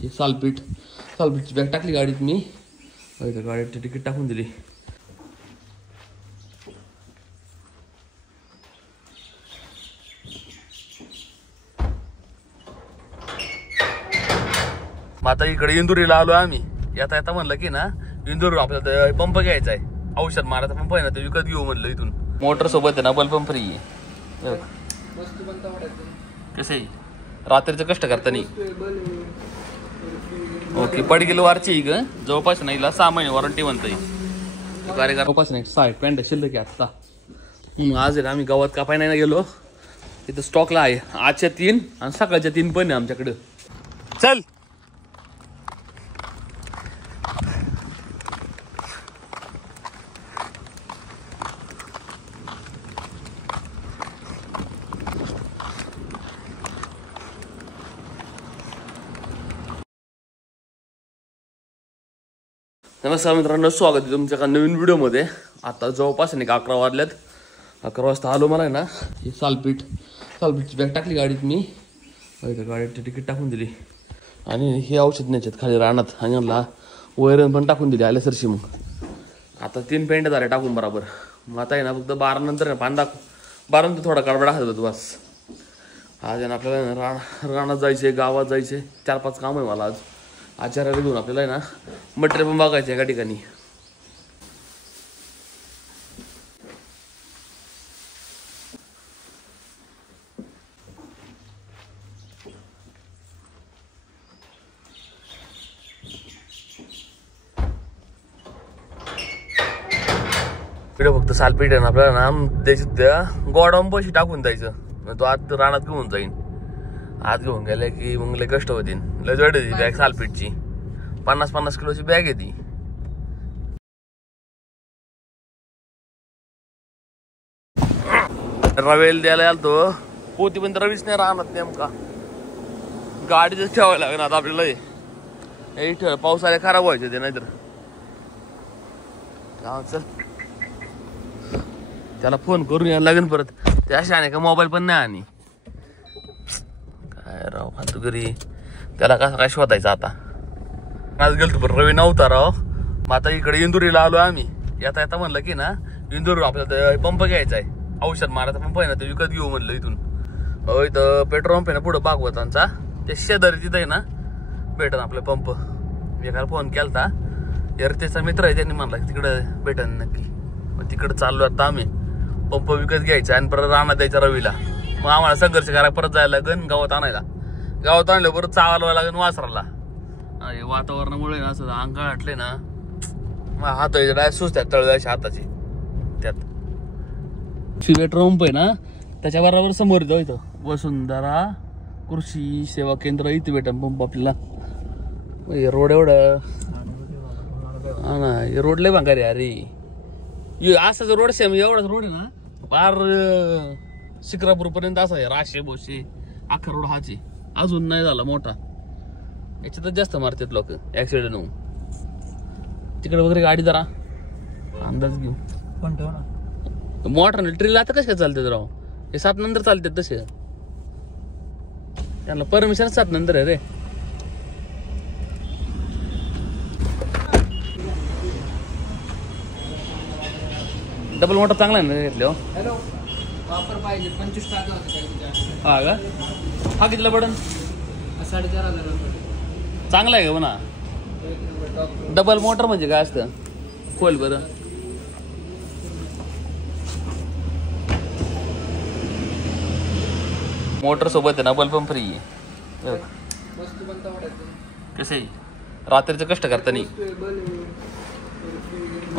हे सालपीठची बॅग टाकली गाडीत मी. गाडीची तिकीट टाकून दिली. मग आता इकडे इंदुरीला आलो आम्ही. येता येता म्हणलं की ना इंदूर आपल्याला पंप घ्यायचा आहे. औषध मारायचा पंप आहे ना, ते विकत घेऊ म्हणलं. इथून मोटर सोबत आहे ना, बल्ब पंप फ्री आहे. कसं आहे रात्रीचं कष्ट करता नाही. ओके पडगेल वारची ग जवळपास नाही 6 महिने वॉरंटी म्हणता येईल. कार्यक्रम जवळपास नाही 6 पॅन्ट शिल्लक आहे आत्ता. आज आहे ना आम्ही गावात कापाय नाही गेलो. इथं स्टॉकला आहे. आजच्या 3 आणि सकाळच्या 3 पण आहे आमच्याकडं. चल नमस्कार मित्रांनो, स्वागत आहे तुमच्या नवीन व्हिडिओमध्ये. आता जवळपास नाही 11 वाजल्यात. 11 वाजता आलो. मला आहे ना हे सालपीठची बॅग टाकली गाडीत मी. गाडीची तिकीट टाकून दिली आणि हे औषध न्यायच्यात खाली रानात. आणि मला वैरण पण टाकून दिली आल्या सरशी. मग आता 3 पेंट झाले टाकून बरोबर. मग आता आहे ना फक्त 12 नंतर पान दाखव. 12 नंतर थोडा कडबडा हात बस. आज आहे ना आपल्याला रानात जायचे, गावात जायचे. 4-5 काम आहे मला आज. आचार्याला घेऊन आपल्याला आहे ना मटेरियल पण बघायचं एका ठिकाणी. इकडे फक्त सालपीठ आहे ना आपल्याला ना द्यायचं. त्या गोडाऊन पैसे टाकून द्यायचं. तो आज रानात घेऊन जाईन. आज घेऊन गेले की मग लय कष्ट होतील. लय जड आहे ती बॅग सालपीठची. 50-50 किलोची बॅग आहे ती. रवेल द्यायला आलतो. पोती पण रवीच नाही राहणार नेमका. गाडीच ठेवायला लागेल आता आपल्याला. पाऊस आले खराब व्हायचे ते नाहीतर. चल त्याला फोन करून यायला लागेल परत. ते असे आणि का मोबाईल पण नाही. आणि काय राव फालतू घरी त्याला कसं काय शोधायचं आता. आज गेलतो पण रवी नव्हता राव. मग आता इकडे इंदुरीला आलो आम्ही. येता येता म्हणलं की ना इंदूर आपल्याला पंप घ्यायचा आहे. औषध मारायचा पंप आहे ना, ते विकत घेऊ म्हणलं. इथून इथं पेट्रोल पंप आहे ना पुढं भागवतांचा. ते शेजारी तिथं आहे ना भेटन आपला पंप. एकाला फोन केलता. त्याचा मित्र आहे, त्यांनी म्हणला तिकडं भेटन नक्की. मग तिकडं चाललो आता आम्ही. पंप विकत घ्यायचा आणि परत रानात द्यायचा रवीला. मग आम्हाला संघर्ष करायला परत जायला लागेल गावात आणायला. गावात आणलं परत चावायला लागेल वासराला. वातावरणामुळे ना असं अंग हटले ना, हात डाय सुचतात तळव्याच्या हाताची. त्यात पेट्रोल पंप आहे ना त्याच्या बरोबर समोर येतो. इथं वसुंधरा कृषी सेवा केंद्र इथे भेटन पंप आपल्याला. रोड एवढं हा ना, रोड लय भांगारी अरे. असाच रोड सेम एवढाच रोड आहे ना फार शिक्रापूर पर्यंत. असा आहे राशे बोशे अख्खा रोड हाच आहे. अजून नाही झाला मोठा. याच्यातच जास्त मारतात लोक ऍक्सिडेंट होऊन. तिकडे वगैरे गाडी जरा अंदाज घेऊ. पण ठेव ना मोटर ट्रेल आता कशा चालतात राव. हे 7 नंतर चालतात तसे. त्यांना परमिशन 7 नंतर आहे रे. डबल मोटर चांगला आहे ना घेतले. हो वापर पाहिजे 25 टाका होते. हा का. हा कितीला पडन. 4,500 चांगला आहे का म्हणा. डबल मोटर म्हणजे काय असतं खोल बरं. मोटर सोबत आहे ना बल्ब पण फ्री आहे. कसं आहे रात्रीचं कष्ट करता नाही.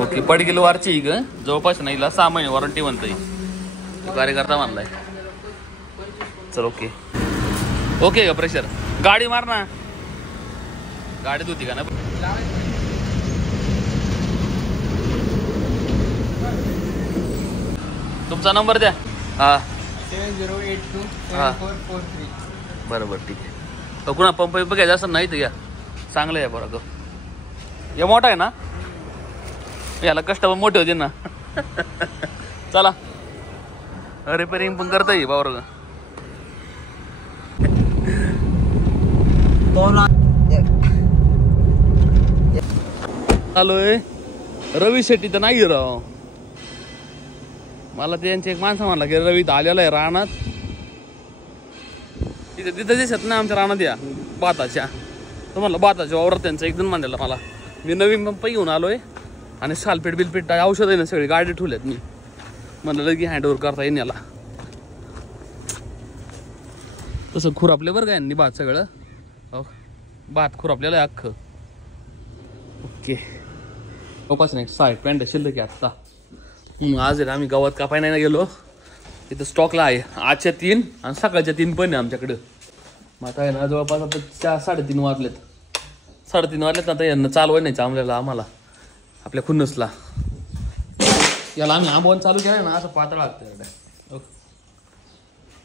ओके पडगेल वारची ग जवळपास नाही 6 महिने वॉरंटी म्हणता येईल. कार्यकर्ता मानलाय. चल ओके ओके का प्रेशर. गाडी मार ना. गाडीत होती का ना. तुमचा नंबर द्या. हा 70827443. बरोबर ठीक आहे. कुणा पंप बघायचं असं नाही तर या चांगलं आहे बरं. हे मोठा आहे ना. याला कस्टमर मोठे होते ना. चला रिपेरिंग पण करता येईल बाबर. दोन आलोय रवी शेट्टी तर नाही राव. मला त्यांचे एक माणसं म्हणला की रवी आलेला आहे रानात. तिथे दिसत नाही आमच्या रानात या भाताच्या. तर म्हणलं भाताच्या वावरात त्यांचं एकदम म्हणलेलं मला. मी नवीन पंप घेऊन आलोय आणि सालपेट बिलपेट औषध आहे ना सगळी गाडी ठेवल्यात. मी म्हणलं लगी हँडओव्हर करता येईन याला. तसं खुरापले बरं का यांनी भात सगळं. हो भात खुरापलेलं आहे अख्खं. ओके वापस नाही साईड पॅन्ट शिल्लक आहे आत्ता. आज आहे ना आम्ही गावात कापाय नाही गेलो. तिथं स्टॉकला आहे आजच्या 3 आणि सकाळच्या 3 पण आहे आमच्याकडं. मग आता आहे ना जवळपास आता 3:30 वाजलेत. 3:30 वाजलेत आता यांना चालवाय नाही आम्हाला आपल्या खुन्नसला. याला आम्ही आंबवून चालू केलं ना असं पातळ लागतं.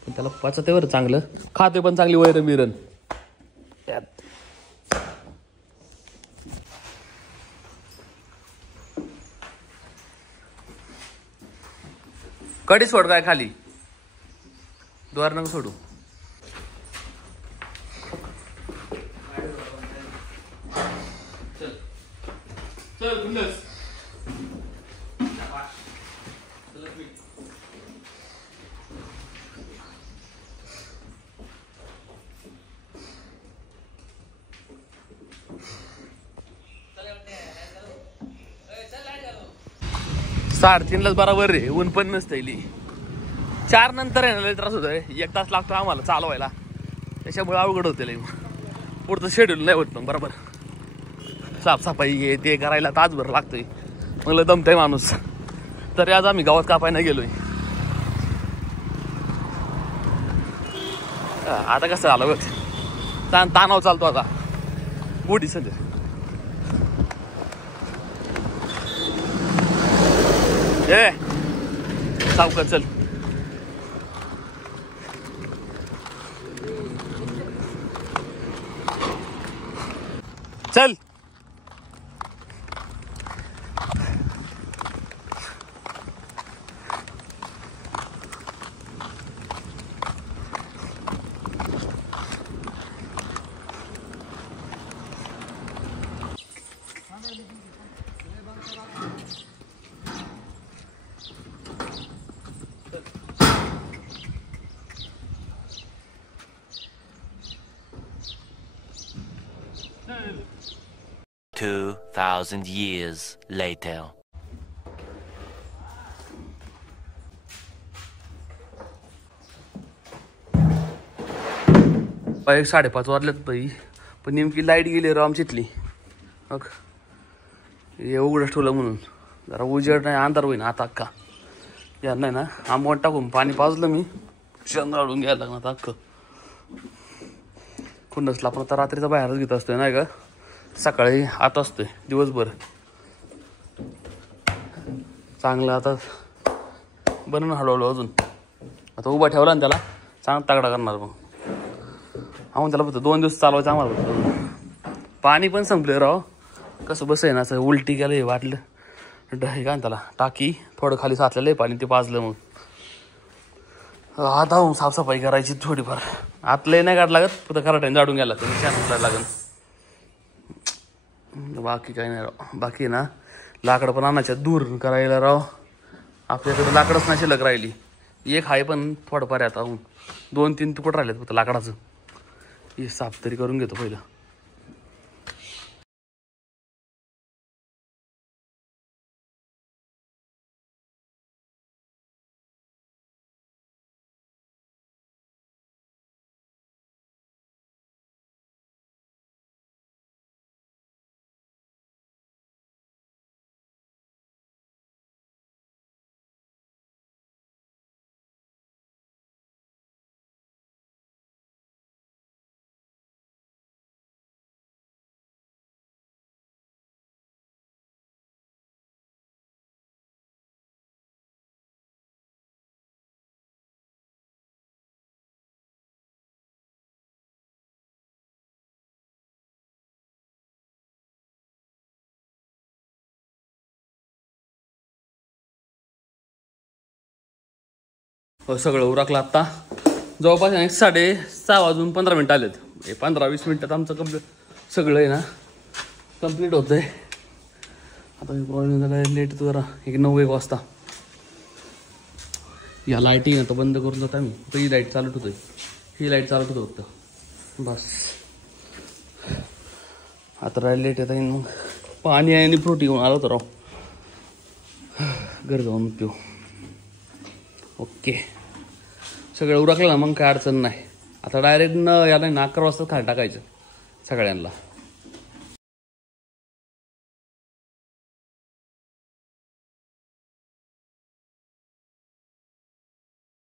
पण त्याला पचते बरं चांगलं. खाते पण चांगली वैरण बिरण त्यात. कडी सोड काय खाली द्वार नका सोडू. साडेतीनलाच बरोबर रे. ऊन पण नसतं. 4 नंतर आहे ना लय त्रास होतोय. 1 तास लागतो आम्हाला चालवायला. त्याच्यामुळे अवघड होते लय. पुढचं शेड्यूल नाही होत मग बरोबर. साफसफाई हे ते करायला तासभर लागतोय. मग दमतंय माणूस. तरी आज आम्ही गावात कापायला गेलोय. आता कसं झालं बघ. ताणाव चालतो आता उडी सध्या. ए सावकाश चल. चल $2,000 years later. एक 5:30 वाजल्यात बाई. पण नेमकी लाईट गेली राव आमच्यातली. मग हे उघडच ठेवलं म्हणून जरा उजेड नाही अंधार होईना आता अक्का. या नाही ना आंबवण टाकून पाणी पाजलं मी. शेंगाळून घ्यायला लागणार अक्क. खुन्नसला आपण आता रात्रीचा बाहेरच घेत असतोय नाही का. सकाळी आत असतोय दिवसभर. चांगलं आता बनवून हळूहळू अजून आता उभा ठेवला ना त्याला चांगला तगडा करणार. मग आम्ही त्याला फक्त 2 दिवस चालवायचं आम्हाला फक्त. पाणी पण संपलं राव. कसं बस आहे ना असं उलटी केलं हे वाटलं. हे काय त्याला टाकी थोडं खाली साचलेलं आहे पाणी ते पाजलं. मग आता साफसफाई करायची थोडीफार. आतलं नाही काढ लागत फक्त खराट्याने जाडून घ्यायला लागतं. शांत लागेल. बाकी काही नाही राव. बाकी ना लाकडं पण आणायच्या दूर करायला राव. आपल्याकडे लाकडच नाही शिल्लक राहिली. एक आहे पण थोडंफार आहे आता. 2-3 तुकड राहिलेत फक्त लाकडाचं. हे साफ तरी करून घेतो पहिलं. सगळं उरकलं आत्ता. जवळपास 6:30 वाजून 15 मिनिटं आलेत. 15-20 मिनिटात आमचं सगळं आहे ना कंप्लीट होतं आहे. आता प्रॉब्लेम झाला लेट जरा 9-1 वाजता. या लाईटिंग आता बंद करून जात आम्ही. ही लाईट चालत होतोय, ही लाईट चालत होतं फक्त बस. आता राहिलं लेट येता येईल. मग पाणी आणि फ्रुटी घेऊन आलो तर राव, घर जाऊन पिऊ. ओके सगळं उरकलं ना मग काय अडचण नाही. आता डायरेक्ट याला 11 वाजता खाली टाकायचं सगळ्यांना.